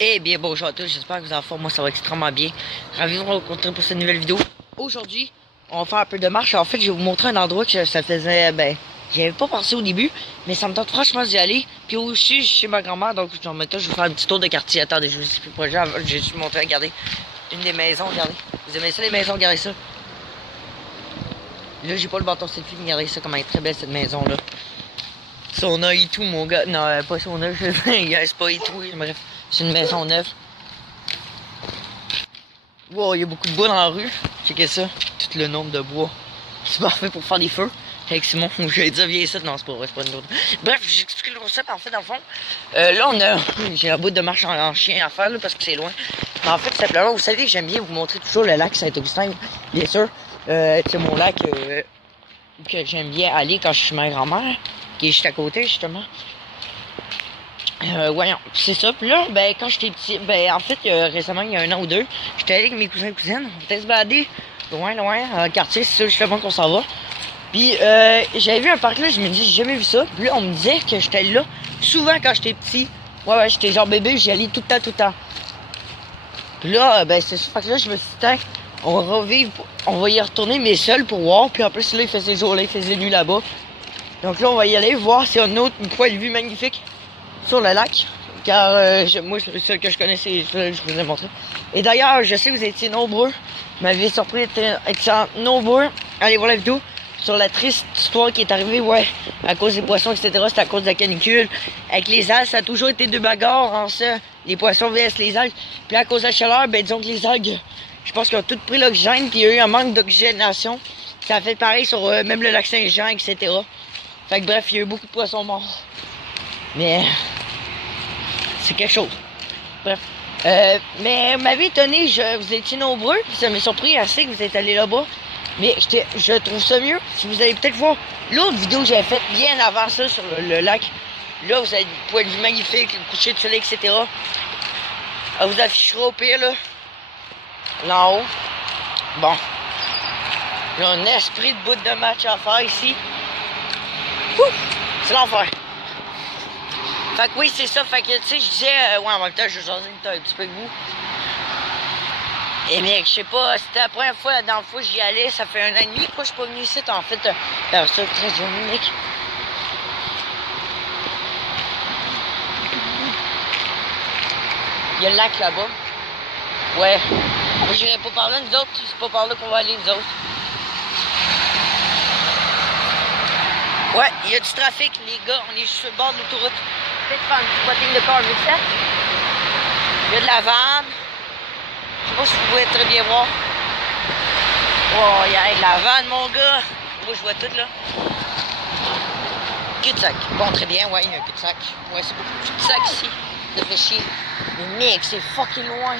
Eh bien, bonjour à tous, j'espère que vous allez en forme. Moi, ça va extrêmement bien. Ravi de vous rencontrer pour cette nouvelle vidéo. Aujourd'hui, on va faire un peu de marche. En fait, je vais vous montrer un endroit que ça faisait, j'y avais pas pensé au début, mais ça me tente franchement d'y aller. Puis aussi, je suis chez ma grand-mère, donc en même temps, je vais faire un petit tour de quartier. Attendez, je vous explique pas. Je vais juste vous montrer, regardez, une des maisons, regardez. Vous aimez ça, les maisons? Regardez ça. Là, j'ai pas le bâton selfie, mais regardez ça, comment elle est très belle, cette maison-là. Son œil et tout, mon gars. Non, pas son œil, c'est pas et tout. Bref, c'est une maison neuve. Wow, il y a beaucoup de bois dans la rue. Checkez ça. Tout le nombre de bois. C'est parfait pour faire des feux. Avec Simon, j'allais dire viens ici. Non, c'est pas vrai, c'est pas une autre. Bref, j'explique le concept. En fait, dans le fond, là, j'ai un bout de marche en chien à faire là, parce que c'est loin. Mais en fait, simplement, vous savez, j'aime bien vous montrer toujours le lac Saint-Augustin. Bien sûr. C'est mon lac que j'aime bien aller quand je suis chez ma grand-mère, qui est juste à côté, justement. Voyons, c'est ça. Puis là, quand j'étais petit, en fait, récemment, il y a un an ou deux, j'étais allé avec mes cousins et cousines. On était se balader loin, dans le quartier, c'est ça justement qu'on s'en va. Puis, j'avais vu un parc là, je me dis, j'ai jamais vu ça. Puis là, on me disait que j'étais là souvent quand j'étais petit. Ouais, j'étais genre bébé, j'y allais tout le temps. Puis là, c'est ça. Fait que là, je me suis dit, on va revivre, on va y retourner, mais seul pour voir. Puis en plus, là, il faisait jour là, il faisait nuit là-bas. Donc là, on va y aller voir, c'est une point de vue magnifique sur le lac, car moi, c'est ça que je connaissais, je vous ai montré. Et d'ailleurs, je sais que vous étiez nombreux, vous m'avez surpris d'être nombreux. Allez voir la vidéo sur la triste histoire qui est arrivée, à cause des poissons, etc. C'est à cause de la canicule. Avec les algues, ça a toujours été deux bagarres en ça, les poissons vs les algues. Puis à cause de la chaleur, disons que les algues, je pense qu'ils ont toutes pris l'oxygène, puis il y a eu un manque d'oxygénation. Ça a fait pareil sur même le lac Saint-Jean, etc. Fait que bref, il y a eu beaucoup de poissons morts. Mais c'est quelque chose. Bref. Mais m'avait étonné, vous étiez nombreux, puis ça m'a surpris assez que vous êtes allés là-bas. Mais je trouve ça mieux. Si vous allez peut-être voir l'autre vidéo que j'avais faite bien avant ça sur le lac. Là, vous avez des points de vue magnifiques, le coucher de soleil, etc. Elle vous affichera au pire, là en haut. Bon. J'ai un esprit de bout de match à faire ici. C'est l'enfer. Fait que oui, c'est ça. Fait que, tu sais, je disais, en même temps, je vais jaser un petit peu avec vous. Et bien, je sais pas, c'était la première fois, la dernière fois que j'y allais, ça fait 1 an et demi. Pourquoi je suis pas venu ici, en fait. Ça, très unique. Il y a le lac là-bas. Ouais. Mais j'irai pas par là, nous autres. C'est pas par là qu'on va aller, nous autres. Ouais, il y a du trafic, les gars. On est juste sur le bord de l'autoroute. Peut-être faire un petit spotting de corps vite fait. Il y a de la vanne. Je sais pas si vous pouvez très bien voir. Oh, il y a de la vanne, mon gars. Moi, je vois tout, là. Cul-de-sac. Bon, très bien, ouais, il y a un cul-de-sac. Ouais, c'est beaucoup de cul-de-sac ici. Ça fait chier. Mais mec, c'est fucking loin.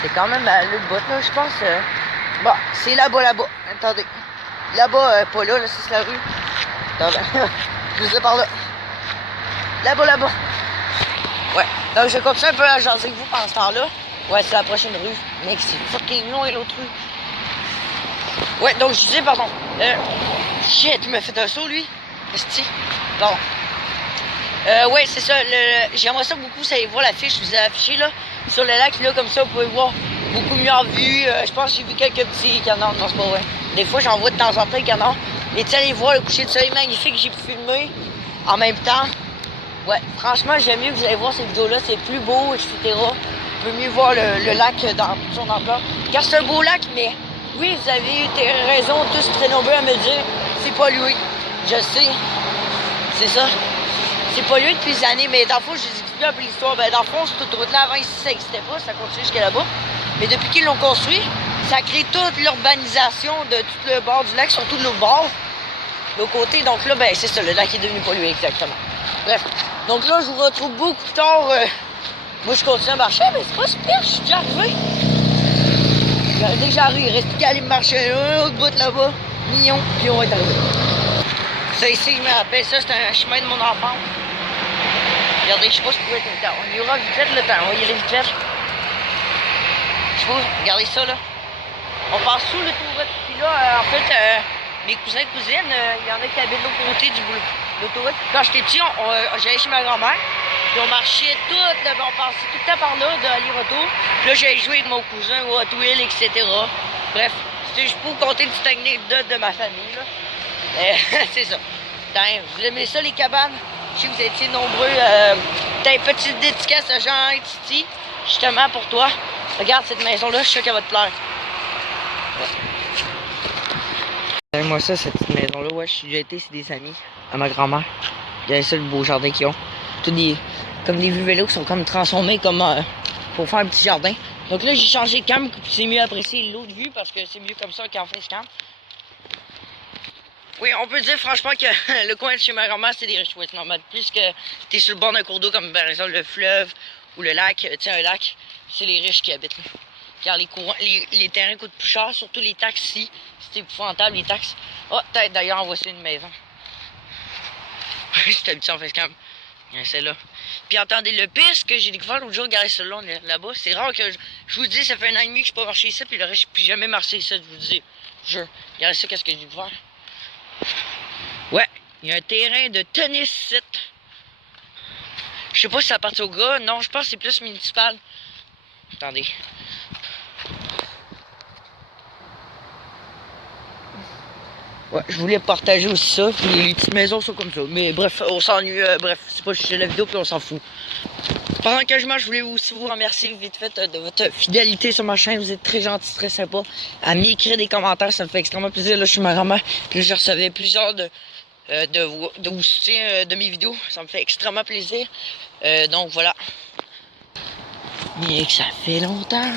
C'est quand même à l'autre bout, là, je pense. Bon, c'est là-bas. Attendez. Là-bas, pas là, c'est la rue. Attendez. Je vous ai par là. Là-bas. Ouais. Donc, je continue un peu à jaser avec vous pendant ce temps-là. Ouais, c'est la prochaine rue. Mec, c'est fucking loin, l'autre rue. Ouais, donc, je disais, pardon. Shit, il m'a fait un saut, lui. Esti. Bon. Ouais, c'est ça. J'aimerais ça beaucoup, ça y voir l'affiche. Je vous ai affiché, là, sur le lac, là, comme ça, vous pouvez voir beaucoup mieux en vue. Je pense que j'ai vu quelques petits canards. Non, c'est pas vrai. Des fois, j'en vois de temps en temps des canards. Mais tu sais, allez voir le coucher de soleil magnifique que j'ai pu filmer en même temps. Ouais, franchement, j'aime mieux que vous allez voir ces vidéos-là. C'est plus beau, etc. On peut mieux voir le lac dans son ampleur. Car c'est un beau lac, mais oui, vous avez eu raison, tous très nombreux à me dire c'est pollué. Je sais, c'est ça. C'est pollué depuis des années, mais dans le fond, je vous explique un peu l'histoire. Dans le fond, cette route-là, avant ici, ça n'existait pas, ça continue jusqu'à là-bas. Mais depuis qu'ils l'ont construit, ça a créé toute l'urbanisation de tout le bord du lac, surtout de l'autre bord, de l'autre côté. Donc là, c'est ça, le lac est devenu pollué, exactement. Bref, donc là, je vous retrouve beaucoup plus tard. Moi, je continue à marcher, mais c'est pas super, je suis déjà arrivé. Déjà arrivé, il reste plus qu'à aller marcher un autre bout là-bas, mignon, puis on va être arrivé. Ça ici, je me rappelle, ça, c'est un chemin de mon enfance. Regardez, je sais pas si vous pouvez être le temps. On ira vite fait le temps, on va y aller vite fait. Je sais pas, regardez ça, là. On passe sous l'autoroute, puis là, en fait, mes cousins et cousines, il y en a qui habitent de l'autre côté de l'autoroute. Quand j'étais petit, j'allais chez ma grand-mère. Puis on marchait tout, on passait tout le temps par là, d'aller-retour. Puis là, j'ai joué avec mon cousin au Hot Wheels, etc. Bref, c'était juste pour compter une petite anecdote de ma famille, là. C'est ça. Vous aimez ça, les cabanes? Je sais que vous étiez nombreux. T'as une petite dédicace à Jean Titi, justement pour toi. Regarde cette maison-là, je suis sûr qu'elle va te plaire. Moi ça, cette petite maison-là, ouais, j'ai déjà été, c'est des amis à ma grand-mère. Regardez ça, le beau jardin qu'ils ont. Tout des, comme des vues vélos qui sont comme transformés comme pour faire un petit jardin. Donc là, j'ai changé de cam, c'est mieux apprécier l'autre vue parce que c'est mieux comme ça qu'en facecam. Oui, on peut dire franchement que le coin de chez ma grand-mère, c'est des riches, ouais, c'est normal. Plus que t'es sur le bord d'un cours d'eau, comme par exemple le fleuve ou le lac, tiens, un lac, c'est les riches qui habitent là. Car les terrains coûtent plus cher, surtout les taxes ici. C'est épouvantable, les taxes. Oh, peut-être d'ailleurs, voici une maison. J'étais habitué en facecam. C'est là. Puis attendez, le pire, ce que j'ai découvert l'autre jour, regardez ça là-bas, c'est rare que je vous dis, ça fait 1 an et demi que je suis pas marché ici, puis le reste, je plus jamais marché ici, je vous dis. Regardez ça, qu'est-ce que j'ai découvert. Ouais, il y a un terrain de tennis site. Je sais pas si ça appartient au gars. Non, je pense que c'est plus municipal. Attendez. Ouais, je voulais partager aussi ça. Puis les petites maisons sont comme ça. Mais bref, on s'ennuie. Bref, c'est pas juste la vidéo, puis on s'en fout. Pendant que je mange, je voulais aussi vous remercier vite fait de votre fidélité sur ma chaîne. Vous êtes très gentils, très sympas. À m'écrire des commentaires, ça me fait extrêmement plaisir. Là, je suis ma grand-mère. Puis là, je recevais plusieurs de vous soutien de mes vidéos. Ça me fait extrêmement plaisir. Donc voilà. Mais que ça fait longtemps.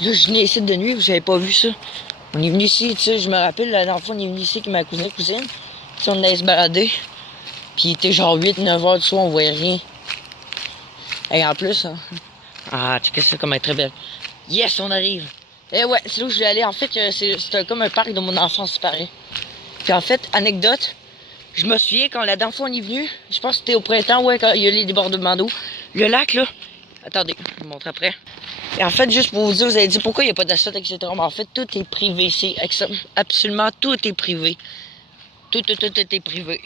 Là, je venais ici de nuit, j'avais pas vu ça. On est venu ici, tu sais, je me rappelle, la dernière fois, on est venu ici avec ma cousine. Tu sais, on allait se balader. Puis il était genre 8-9 heures du soir, on voyait rien. Et en plus, hein. Ah, tu sais ça comme elle est très belle. Yes, on arrive. Eh ouais, c'est là où je vais aller. En fait, c'est comme un parc de mon enfance, c'est pareil. Puis en fait, anecdote, je me souviens quand la dernière fois on est venu, je pense que c'était au printemps, ouais, quand il y a les débordements d'eau. Le lac, là, attendez, je vous montre après. Et en fait, juste pour vous dire, vous avez dit pourquoi il n'y a pas d'assiette, etc. Mais en fait, tout est privé. C'est absolument tout est privé. Tout est privé.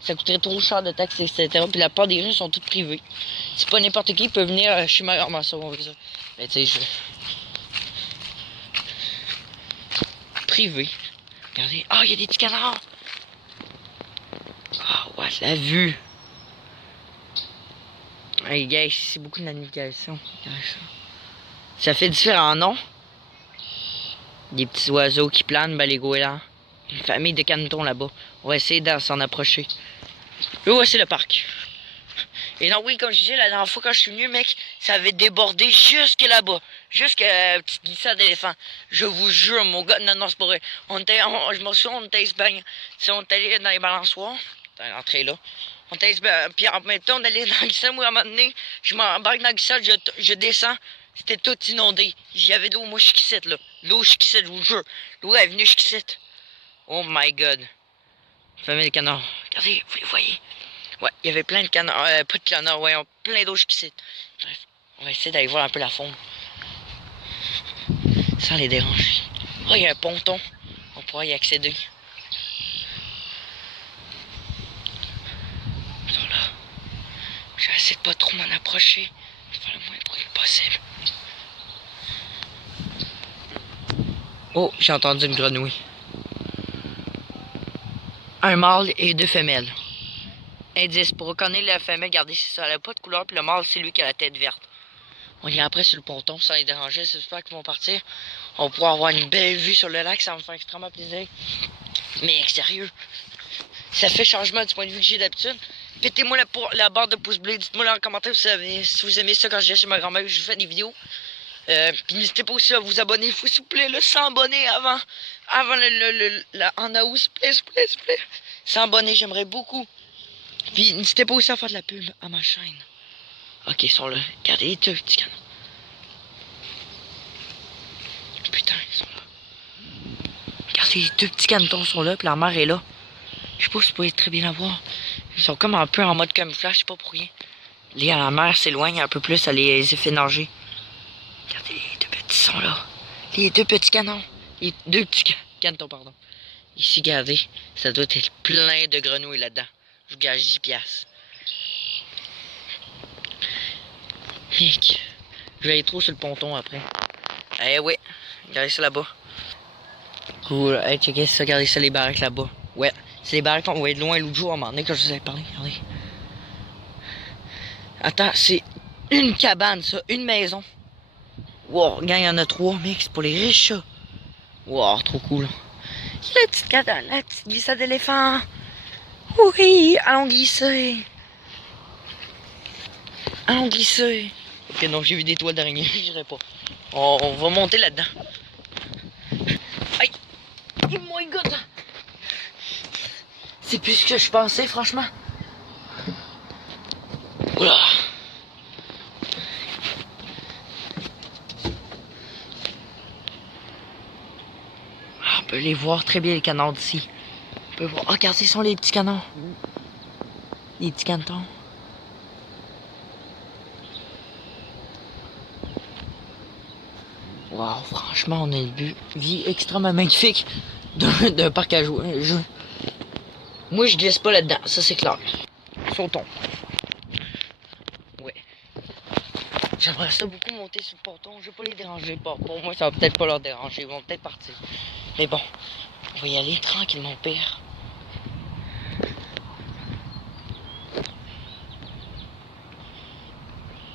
Ça coûterait trop cher de taxes, etc. Puis la part des rues sont toutes privées. C'est pas n'importe qui peut venir chez ma grand-mère, ça, on veut ça. Mais tu sais, privé. Regardez. Ah, il y a des petits canards. Ah, ouais, la vue. Hey, gars, c'est beaucoup de la navigation. Ça fait différents noms. Des petits oiseaux qui planent, ben les goélands. Une famille de canetons là-bas. On va essayer de s'en approcher. Là, voici le parc. Et non, oui, comme je disais, la dernière fois quand je suis venu, mec, ça avait débordé jusque là-bas. Jusque petite glissade d'éléphant. Je vous jure, mon gars, non, c'est pas vrai. Je me souviens, on était à Espagne. Tu sais, on est allé dans les balançoires. L'entrée là. On était puis en même temps, on allait dans le glissade. Moi, à un moment donné, je m'embarque dans le glissade, je descends. C'était tout inondé. J'avais de l'eau, moi, je quitte là. L'eau, je quitte, je vous jure. L'eau est venue, je quitte. Oh my god. Famille de canards. Regardez, vous les voyez. Ouais, il y avait plein de canards. Pas de canards, ouais, plein d'autres qui Bref, on va essayer d'aller voir un peu la faune. Sans les déranger. Oh, il y a un ponton. On pourra y accéder. Ils sont là. Je vais essayer de pas trop m'en approcher. Je vais faire le moins de bruit possible. Oh, j'ai entendu une grenouille. Un mâle et 2 femelles. Indice, pour reconnaître la femelle, regardez, c'est ça, elle n'a pas de couleur, puis le mâle, c'est lui qui a la tête verte. On y est après sur le ponton, sans les déranger, j'espère qu'ils vont partir. On va pouvoir avoir une belle vue sur le lac, ça va me faire extrêmement plaisir. Mais sérieux, ça fait changement du point de vue que j'ai d'habitude. Pétez-moi la barre de pouce bleu, dites-moi dans les commentaires si vous aimez ça quand je viens chez ma grand-mère, je fais des vidéos. Puis n'hésitez pas aussi à vous abonner, s'il vous plaît, là, 100 abonnés avant en août, s'il vous plaît. 100 abonnés, j'aimerais beaucoup. Puis n'hésitez pas aussi à faire de la pub à ma chaîne. Ok, ils sont là. Regardez les deux petits canons. Putain, ils sont là. Regardez, les 2 petits canetons sont là, puis la mère est là. Je sais pas si vous pouvez très bien la voir. Ils sont comme un peu en mode camouflage, je sais pas pour rien. La mer s'éloigne un peu plus, elle les fait nager. Regardez, les 2 petits sont là. Les 2 petits canons. Les 2 petits canetons, pardon. Ici, regardez, ça doit être plein de grenouilles là-dedans. Je vous gage 10 piastres. Hic. Je vais aller trop sur le ponton après. Eh ouais, regardez ça là-bas. Cool. Hey, checkez ça, regardez ça, les baraques là-bas. Ouais, c'est les baraques qu'on voyait de loin l'autre jour, à un moment donné, quand je vous avais parlé. Regardez. Attends, c'est une cabane, ça, une maison. Wow, gang, il y en a 3, mec, c'est pour les riches, ça. Wow, trop cool. La petite glissade d'éléphant. Oui, allons glisser. Allons glisser. Ok, non, j'ai vu des toiles d'araignée, j'irai pas. On va monter là-dedans. Aïe! Oh my god! C'est plus ce que je pensais, franchement. Oula! Ah, on peut les voir très bien, les canards d'ici. On peut voir. Oh, regardez, ce sont les petits canards. Les petits canetons. Wow, franchement, on a une vie extrêmement magnifique d'un parc à jouer. Moi, je glisse pas là-dedans, ça c'est clair. Sautons. Ouais. J'aimerais ça beaucoup monter sur le ponton. Je vais pas les déranger. Bon, pour moi, ça va peut-être pas leur déranger. Ils vont peut-être partir. Mais bon, on va y aller tranquillement, père.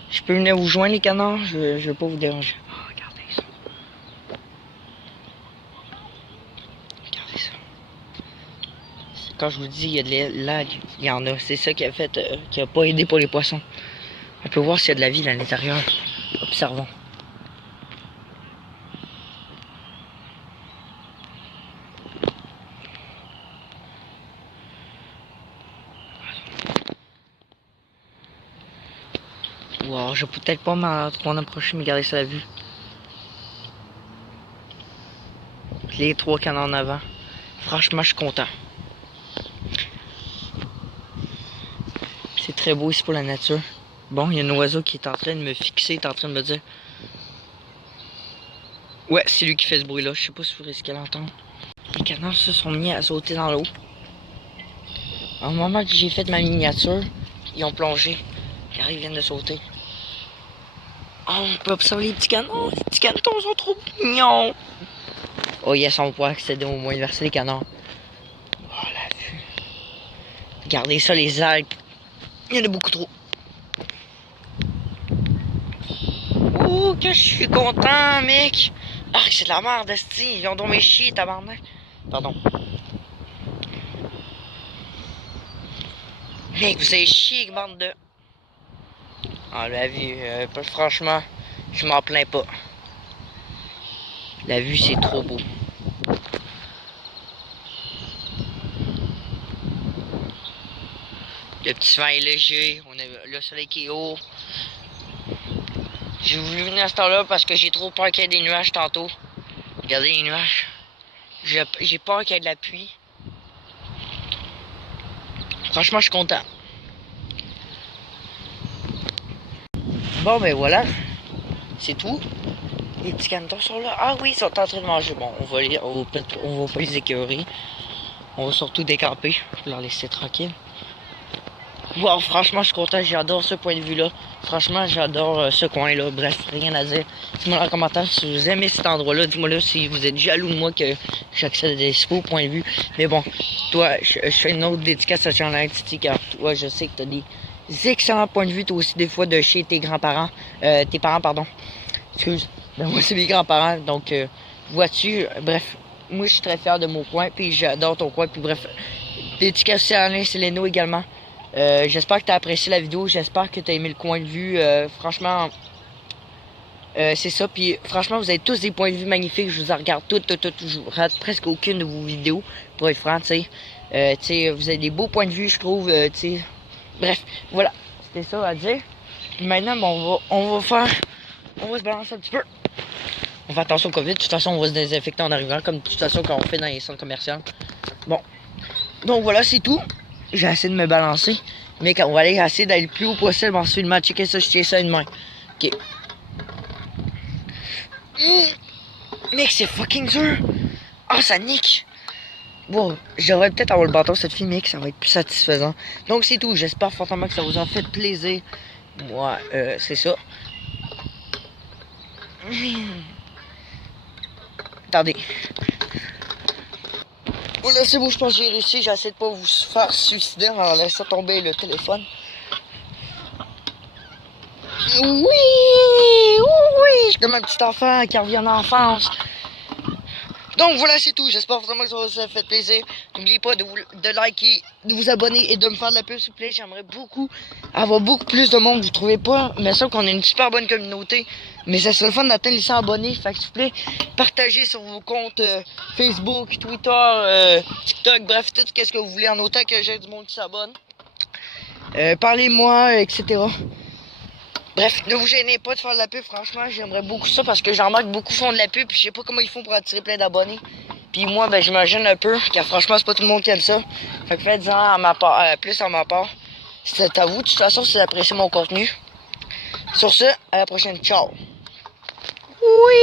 Je peux venir vous joindre, les canards? Je vais pas vous déranger. Oh, regardez ça. Regardez ça. Quand je vous dis, il y a de l'algue, il y en a. C'est ça qui a fait, qui a pas aidé pour les poissons. On peut voir s'il y a de la vie à l'intérieur. Observons. Wow, je vais peut-être pas m'en approcher, mais regardez ça la vue. Les 3 canards en avant. Franchement, je suis content. C'est très beau ici pour la nature. Bon, il y a un oiseau qui est en train de me fixer, il est en train de me dire. Ouais, c'est lui qui fait ce bruit-là. Je sais pas si vous risquez l'entendre. Les canards se sont mis à sauter dans l'eau. Au moment que j'ai fait ma miniature, ils ont plongé. Car ils viennent de sauter. Oh, on peut observer les petits canards. Les petits canetons sont trop mignons. Oh yes, on pourra accéder au moins verser les canards. Oh, la vue. Regardez ça, les algues. Il y en a beaucoup trop. Oh, que je suis content, mec. Ah, c'est de la merde, esti. Ils ont donc mes chiens, tabarnak. Pardon. Mec, vous avez chié, bande de... Ah, la vue, franchement, je m'en plains pas. La vue, c'est trop beau. Le petit vent est léger, on a le soleil qui est haut. J'ai voulu venir à ce temps-là parce que j'ai trop peur qu'il y ait des nuages tantôt. Regardez les nuages. J'ai peur qu'il y ait de la pluie. Franchement, je suis content. Bon, ben voilà. C'est tout. Les petits canetons sont là. Ah oui, ils sont en train de manger. Bon, on va pas les écœurer. On va surtout décamper. Je vais leur laisser tranquille. Wow, franchement, je suis content. J'adore ce point de vue-là. Franchement, j'adore ce coin-là. Bref, rien à dire. Dites-moi dans les commentaires si vous aimez cet endroit-là. Dites-moi là si vous êtes jaloux de moi que j'accède à des beaux points de vue. Mais bon, toi, je fais une autre dédicace à Jean Titi, car toi, je sais que tu as des excellents points de vue, toi aussi, des fois, de chez tes grands-parents. Tes parents, pardon. Excuse. Ben, moi, c'est mes grands-parents. Donc, vois-tu, bref, moi, je suis très fier de mon coin. Puis, j'adore ton coin. Puis, bref, dédicace à Alain Céléno également. J'espère que tu as apprécié la vidéo. J'espère que tu as aimé le coin de vue. Franchement, c'est ça. Puis franchement, vous avez tous des points de vue magnifiques. Je vous en regarde toutes. Je rate presque aucune de vos vidéos. Pour être franc, tu sais. Vous avez des beaux points de vue, je trouve. Tu sais. Bref, voilà. C'était ça à dire. Puis maintenant, bon, on va se balancer un petit peu. On fait attention au COVID. De toute façon, on va se désinfecter en arrivant. Comme de toute façon, quand on fait dans les centres commerciaux. Bon. Donc voilà, c'est tout. J'ai essayé de me balancer. Mais quand on va aller essayer d'aller le plus haut possible en filmant. Checker ça, je tiens ça une main. Ok. Mec, c'est fucking dur. Ah, ça nique. Bon, j'aurais peut-être avoir le bâton cette fille, mec. Ça va être plus satisfaisant. Donc, c'est tout. J'espère fortement que ça vous a fait plaisir. Moi, c'est ça. Attendez. Oh là, c'est bon, je pense que j'ai réussi. J'essaie de pas vous faire suicider en laissant tomber le téléphone. Oui! Oui! Je suis comme un petit enfant qui revient en enfance. Donc voilà, c'est tout. J'espère vraiment que ça vous a fait plaisir. N'oubliez pas de liker, de vous abonner et de me faire de la pub, s'il vous plaît. J'aimerais beaucoup avoir beaucoup plus de monde. Vous trouvez pas? Mais ça qu'on a une super bonne communauté. Mais ça serait le fun d'atteindre les 100 abonnés. Fait que s'il vous plaît, partagez sur vos comptes Facebook, Twitter, TikTok, bref, tout ce que vous voulez en autant que j'ai du monde qui s'abonne. Parlez-moi, etc. Bref, ne vous gênez pas de faire de la pub, franchement, j'aimerais beaucoup ça parce que j'en remarque beaucoup font de la pub, puis je sais pas comment ils font pour attirer plein d'abonnés. Puis moi, ben j'imagine un peu, car franchement, c'est pas tout le monde qui aime ça. Fait que faites-en à ma part, plus à ma part. C'est à vous, de toute façon, si vous appréciez mon contenu. Sur ce, à la prochaine, ciao! Oui!